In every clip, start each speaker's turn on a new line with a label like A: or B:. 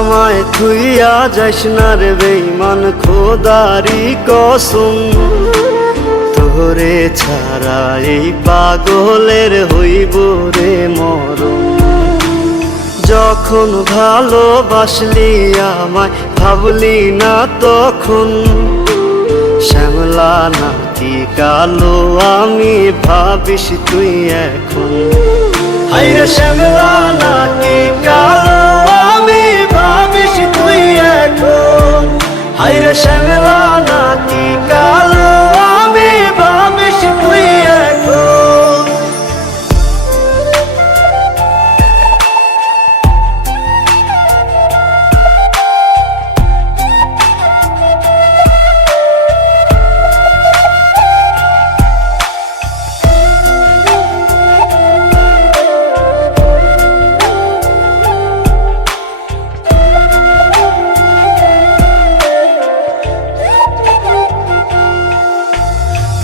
A: আমায় থুইয়া যাইস বেইমান খোদারি কসম তোরে ছাড়া এই পাগলের হইব রে মর যখন ভালোবাসলি আমায় ভাবলি না তখন শ্যামলা নাকি কালো আমি ভাবিস তুই এখন
B: হাইরে শ্যামলা নাকি কালো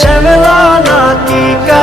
B: শ্যামলা নাতিকা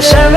B: depression